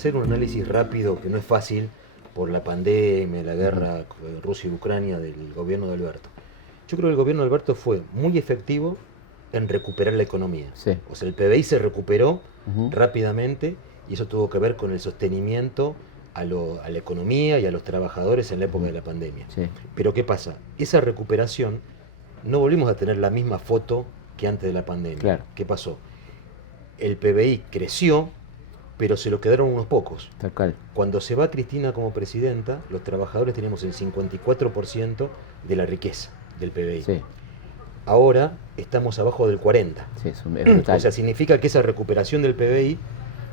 hacer un análisis rápido, que no es fácil, por la pandemia, la guerra Rusia y Ucrania del gobierno de Alberto. Yo creo que el gobierno de Alberto fue muy efectivo en recuperar la economía. Sí. O sea, el PBI se recuperó rápidamente y eso tuvo que ver con el sostenimiento a la economía y a los trabajadores en la época de la pandemia. Sí. Pero ¿qué pasa? Esa recuperación, no volvimos a tener la misma foto que antes de la pandemia. Claro. ¿Qué pasó? El PBI creció, pero se lo quedaron unos pocos. Tal cual. Cuando se va Cristina como presidenta, los trabajadores teníamos el 54% de la riqueza del PBI. Sí. Ahora estamos abajo del 40%. Sí, es brutal. O sea, significa que esa recuperación del PBI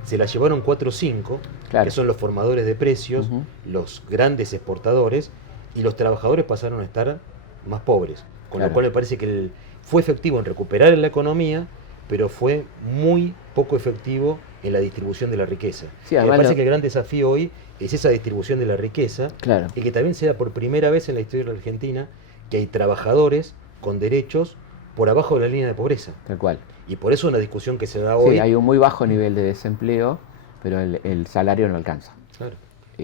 se la llevaron 4 o 5, Claro. que son los formadores de precios, los grandes exportadores, y los trabajadores pasaron a estar más pobres. Con Claro. lo cual me parece que fue efectivo en recuperar la economía, pero fue muy poco efectivo en la distribución de la riqueza. Sí, Me además parece que el gran desafío hoy es esa distribución de la riqueza, Claro. y que también sea por primera vez en la historia de la Argentina que hay trabajadores con derechos por abajo de la línea de pobreza. Tal cual. Y por eso una discusión que se da hoy... Sí, hay un muy bajo nivel de desempleo, pero el salario no alcanza. Claro.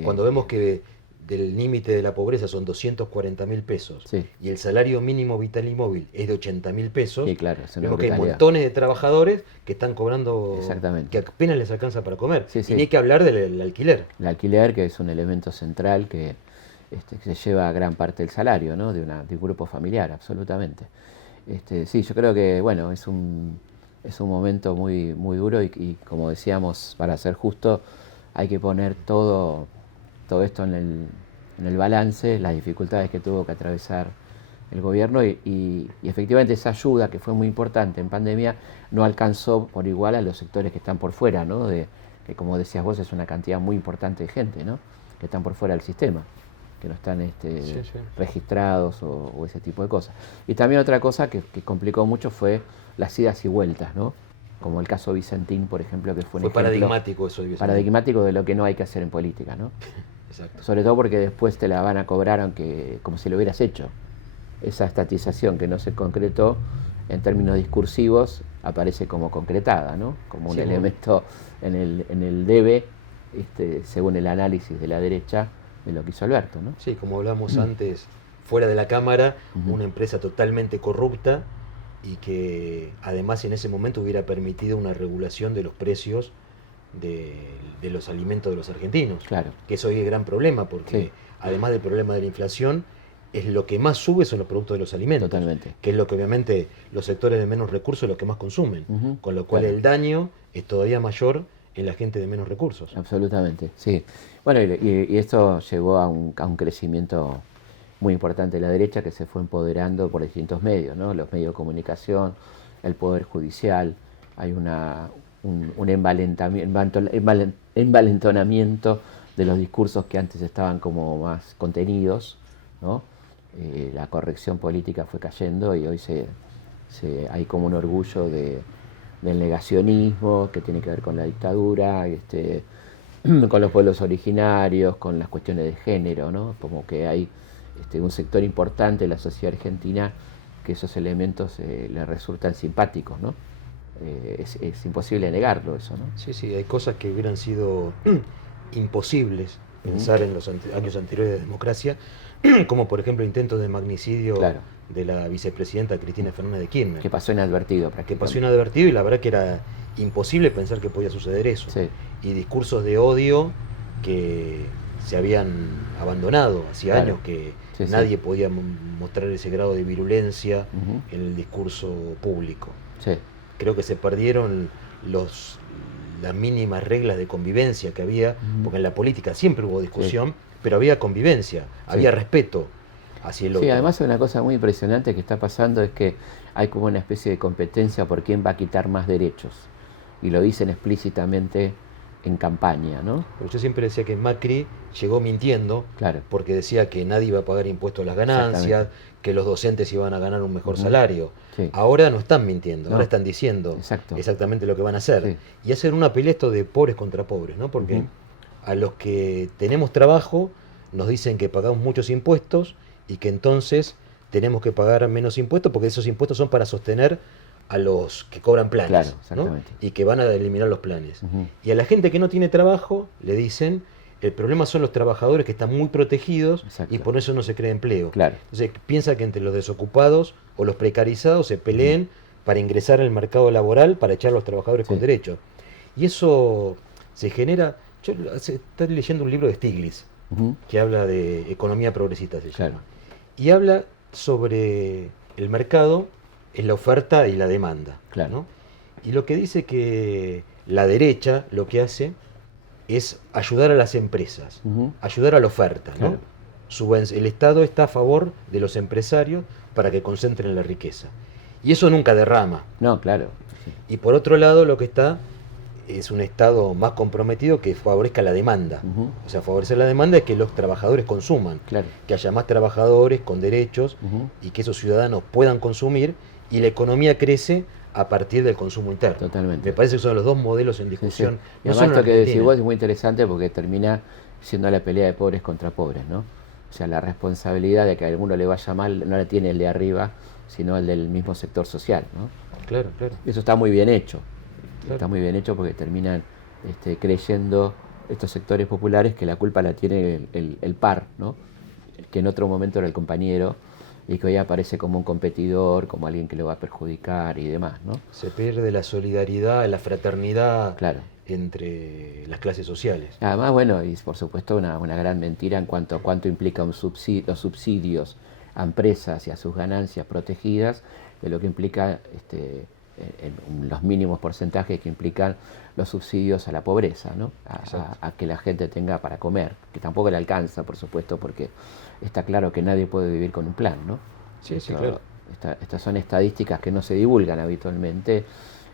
Cuando vemos que del límite de la pobreza son 240.000 pesos, Sí. y el salario mínimo vital y móvil es de 80.000 pesos, Sí, claro, es una vemos que hay brutalidad. montones de trabajadores que están cobrando, Exactamente. que apenas les alcanza para comer. Sí, sí. Y ni hay que hablar del alquiler. El alquiler, que es un elemento central que se lleva gran parte del salario, ¿no? de un grupo familiar, absolutamente. Sí, yo creo que bueno, es un momento muy, muy duro y como decíamos, para ser justo, hay que poner todo esto en el balance, las dificultades que tuvo que atravesar el gobierno y efectivamente esa ayuda que fue muy importante en pandemia no alcanzó por igual a los sectores que están por fuera, ¿no? Que como decías vos es una cantidad muy importante de gente, ¿no? Que están por fuera del sistema, que no están Sí. registrados o ese tipo de cosas. Y también otra cosa que complicó mucho fue las idas y vueltas, ¿no? Como el caso Vicentín, por ejemplo, que fue un ejemplo paradigmático eso de Vicentín. paradigmático de lo que no hay que hacer en política, ¿no? Exacto. Sobre todo porque después te la van a cobrar aunque como si lo hubieras hecho. Esa estatización que no se concretó en términos discursivos aparece como concretada, ¿no? Como un elemento en el debe, según el análisis de la derecha de lo que hizo Alberto, ¿no? Sí, como hablamos antes, fuera de la Cámara, una empresa totalmente corrupta y que además en ese momento hubiera permitido una regulación de los precios de los alimentos de los argentinos. Claro. Que eso hoy es el gran problema, porque además del problema de la inflación, es lo que más sube son los productos de los alimentos. Totalmente. Que es lo que obviamente los sectores de menos recursos los que más consumen. Con lo cual el daño es todavía mayor en la gente de menos recursos. Absolutamente, sí. Bueno, y esto llevó a un crecimiento muy importante de la derecha que se fue empoderando por distintos medios, ¿no? Los medios de comunicación, el Poder Judicial, hay un envalentonamiento de los discursos que antes estaban como más contenidos, ¿no? La corrección política fue cayendo y hoy hay como un orgullo del negacionismo que tiene que ver con la dictadura, con los pueblos originarios, con las cuestiones de género, ¿no? Como que hay un sector importante de la sociedad argentina que esos elementos le resultan simpáticos, ¿no? Es imposible negarlo eso, ¿no? Sí, hay cosas que hubieran sido imposibles pensar en los años anteriores de democracia, como por ejemplo intentos de magnicidio de la vicepresidenta Cristina Fernández de Kirchner. Que pasó inadvertido prácticamente. Que pasó inadvertido y la verdad que era imposible pensar que podía suceder eso. Sí. Y discursos de odio que se habían abandonado. Hacía años que nadie podía mostrar ese grado de virulencia en el discurso público. Sí. Creo que se perdieron las mínimas reglas de convivencia que había, porque en la política siempre hubo discusión, pero había convivencia, había respeto hacia el otro. Sí, además una cosa muy impresionante que está pasando es que hay como una especie de competencia por quién va a quitar más derechos. Y lo dicen explícitamente en campaña, ¿no? Pero yo siempre decía que Macri llegó mintiendo, porque decía que nadie iba a pagar impuestos a las ganancias, que los docentes iban a ganar un mejor salario. Sí. Ahora no están mintiendo, ahora están diciendo exactamente lo que van a hacer. Sí. Y hacer una pelea esto de pobres contra pobres, ¿no? Porque a los que tenemos trabajo nos dicen que pagamos muchos impuestos y que entonces tenemos que pagar menos impuestos porque esos impuestos son para sostener a los que cobran planes, Claro, ¿no? exactamente. Y que van a eliminar los planes. Ujú. Y a la gente que no tiene trabajo le dicen, el problema son los trabajadores que están muy protegidos Exacto. y por eso no se crea empleo. Claro. Entonces piensa que entre los desocupados o los precarizados se peleen para ingresar al mercado laboral para echar a los trabajadores con Sí. derechos. Y eso se genera... Yo estoy leyendo un libro de Stiglitz Ujú. que habla de economía progresista, se Claro. llama. Y habla sobre el mercado, es la oferta y la demanda, Claro. ¿no? Y lo que dice que la derecha lo que hace es ayudar a las empresas, Ujú. ayudar a la oferta, ¿no? Claro. El Estado está a favor de los empresarios para que concentren la riqueza. Y eso nunca derrama. No, claro. Sí. Y por otro lado, lo que está es un Estado más comprometido que favorezca la demanda. Ujú. O sea, favorecer la demanda es que los trabajadores consuman, Claro. que haya más trabajadores con derechos Ujú. y que esos ciudadanos puedan consumir y la economía crece a partir del consumo interno. Totalmente. Me parece que son los dos modelos en Sí, sí. discusión. Y No además solo en esto que decís Argentina. vos es muy interesante porque termina siendo la pelea de pobres contra pobres, ¿no? O sea, la responsabilidad de que a alguno le vaya mal no la tiene el de arriba, sino el del mismo sector social, ¿no? Claro, claro. Eso está muy bien hecho. Claro. Está muy bien hecho porque terminan creyendo estos sectores populares que la culpa la tiene el par, ¿no? Que en otro momento era el compañero y que hoy aparece como un competidor, como alguien que lo va a perjudicar y demás, ¿no? Se pierde la solidaridad, la fraternidad Claro. entre las clases sociales. Además, bueno, y por supuesto una gran mentira en cuanto a cuánto implica los subsidios a empresas y a sus ganancias protegidas, de lo que implica en los mínimos porcentajes que implican los subsidios a la pobreza, ¿no? A que la gente tenga para comer, que tampoco le alcanza, por supuesto, porque está claro que nadie puede vivir con un plan, ¿no? Sí, sí, claro. Estas son estadísticas que no se divulgan habitualmente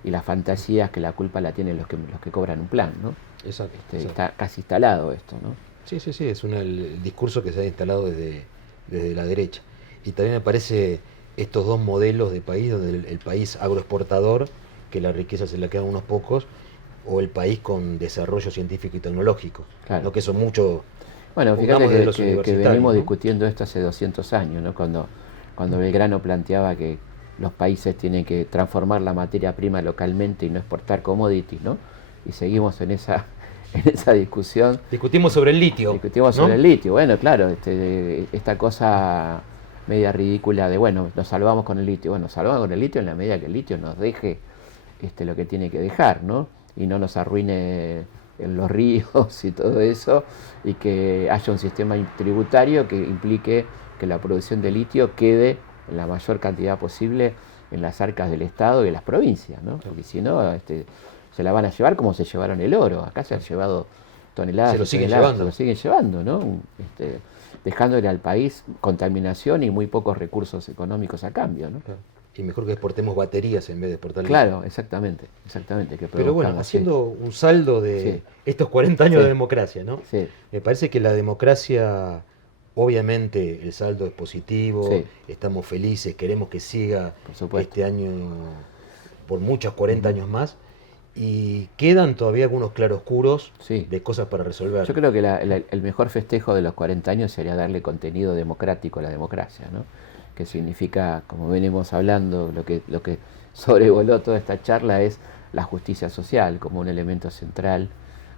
y las fantasías que la culpa la tienen los que cobran un plan, ¿no? Exacto, exacto. Está casi instalado esto, ¿no? Sí, sí, sí, es el discurso que se ha instalado desde la derecha. Y también me parece estos dos modelos de país, donde el país agroexportador, que la riqueza se la quedan unos pocos, o el país con desarrollo científico y tecnológico, Claro. ¿no? Que son mucho... Bueno, pongamos, de fíjate los que universitarios, venimos ¿no? discutiendo esto hace 200 años, ¿no? Cuando Belgrano planteaba que los países tienen que transformar la materia prima localmente y no exportar commodities, ¿no? Y seguimos en esa discusión. Discutimos sobre el litio. Discutimos ¿no? sobre el litio. Bueno, claro, esta cosa media ridícula de, bueno, nos salvamos con el litio. Bueno, nos salvamos con el litio en la medida que el litio nos deje lo que tiene que dejar, ¿no? Y no nos arruine en los ríos y todo eso, y que haya un sistema tributario que implique que la producción de litio quede en la mayor cantidad posible en las arcas del Estado y de las provincias, ¿no? Porque si no, se la van a llevar como se llevaron el oro. Acá se han llevado toneladas. Se lo siguen toneladas, llevando. se lo siguen llevando, ¿no? Dejándole al país contaminación y muy pocos recursos económicos a cambio, ¿no? Claro. Y mejor que exportemos baterías en vez de exportar litio. Claro, exactamente. Que Pero bueno, produzcamos, haciendo un saldo de Sí. estos 40 años Sí. de democracia, ¿no? Sí. Me parece que la democracia, obviamente el saldo es positivo, Sí. estamos felices, queremos que siga Por supuesto. este año por muchos 40 años más, y quedan todavía algunos claroscuros Sí. de cosas para resolver. Yo creo que el mejor festejo de los 40 años sería darle contenido democrático a la democracia, ¿no? Que significa, como venimos hablando, lo que sobrevoló toda esta charla es la justicia social como un elemento central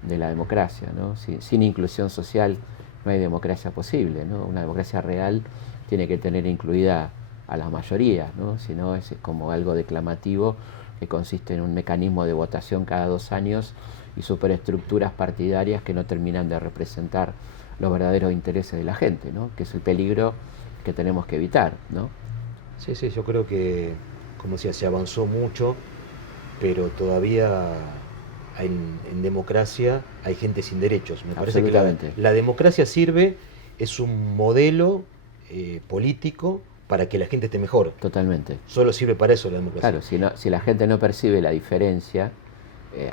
de la democracia, ¿no? Sin inclusión social no hay democracia posible, ¿no? Una democracia real tiene que tener incluida a las mayorías, ¿no? Si no es como algo declamativo que consiste en un mecanismo de votación cada 2 años y superestructuras partidarias que no terminan de representar los verdaderos intereses de la gente, ¿no? Que es el peligro que tenemos que evitar, ¿no? Sí, sí, yo creo que, como decía, se avanzó mucho, pero todavía en democracia hay gente sin derechos. Me parece que la democracia sirve, es un modelo político para que la gente esté mejor. Totalmente. Solo sirve para eso la democracia. Claro, si la gente no percibe la diferencia,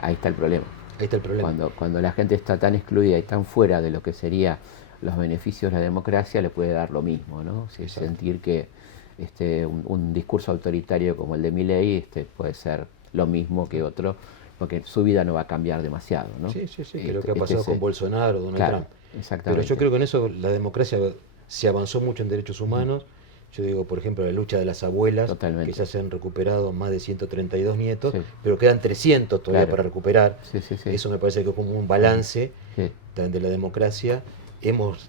ahí está el problema. Ahí está el problema. Cuando la gente está tan excluida y tan fuera de lo que sería los beneficios de la democracia, le puede dar lo mismo, ¿no? Si sentir que un discurso autoritario como el de Milei puede ser lo mismo que otro, porque su vida no va a cambiar demasiado, ¿no? Sí, sí, sí, que lo que ha pasado con Bolsonaro, Donald Trump. Exactamente. Pero yo creo que en eso la democracia se avanzó mucho en derechos humanos, Yo digo, por ejemplo, la lucha de las abuelas, Totalmente. que ya se han recuperado más de 132 nietos, Sí. pero quedan 300 todavía Claro. para recuperar. Sí, sí, sí. Eso me parece que es como un balance Sí. de la democracia.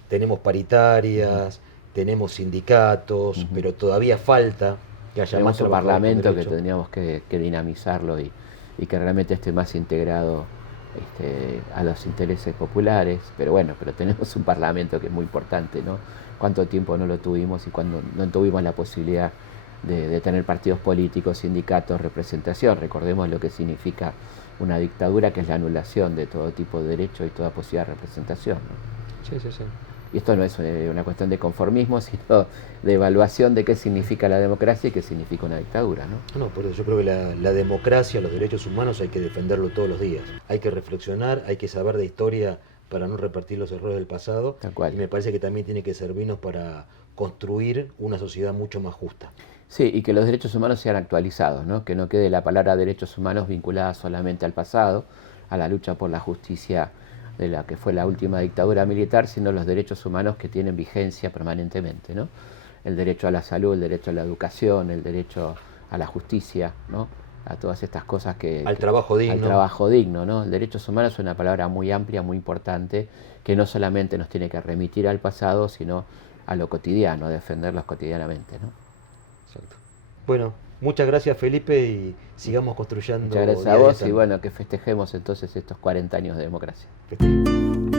Tenemos paritarias, tenemos sindicatos, pero todavía falta que haya Tenemos más un trabajadores con parlamento que derechos. tendríamos que dinamizarlo y que realmente esté más integrado a los intereses populares, pero bueno, pero tenemos un parlamento que es muy importante, ¿no? Cuánto tiempo no lo tuvimos y cuando no tuvimos la posibilidad de tener partidos políticos, sindicatos, representación. Recordemos lo que significa una dictadura, que es la anulación de todo tipo de derecho y toda posibilidad de representación, ¿no? Sí, sí, sí. Y esto no es una cuestión de conformismo, sino de evaluación de qué significa la democracia y qué significa una dictadura, ¿no? No, por eso yo creo que la democracia, los derechos humanos hay que defenderlo todos los días. Hay que reflexionar, hay que saber de historia para no repetir los errores del pasado. Tal cual. Y me parece que también tiene que servirnos para construir una sociedad mucho más justa. Sí, y que los derechos humanos sean actualizados, ¿no? Que no quede la palabra derechos humanos vinculada solamente al pasado, a la lucha por la justicia de la que fue la última dictadura militar, sino los derechos humanos que tienen vigencia permanentemente, ¿no? El derecho a la salud, el derecho a la educación, el derecho a la justicia, ¿no? A todas estas cosas Al trabajo digno. Al trabajo digno, ¿no? El derechos humanos es una palabra muy amplia, muy importante, que no solamente nos tiene que remitir al pasado, sino a lo cotidiano, a defenderlos cotidianamente, ¿no? Exacto. Bueno, muchas gracias, Felipe, y sigamos construyendo. Muchas gracias a día vos día y bueno, que festejemos entonces estos 40 años de democracia. Festejemos.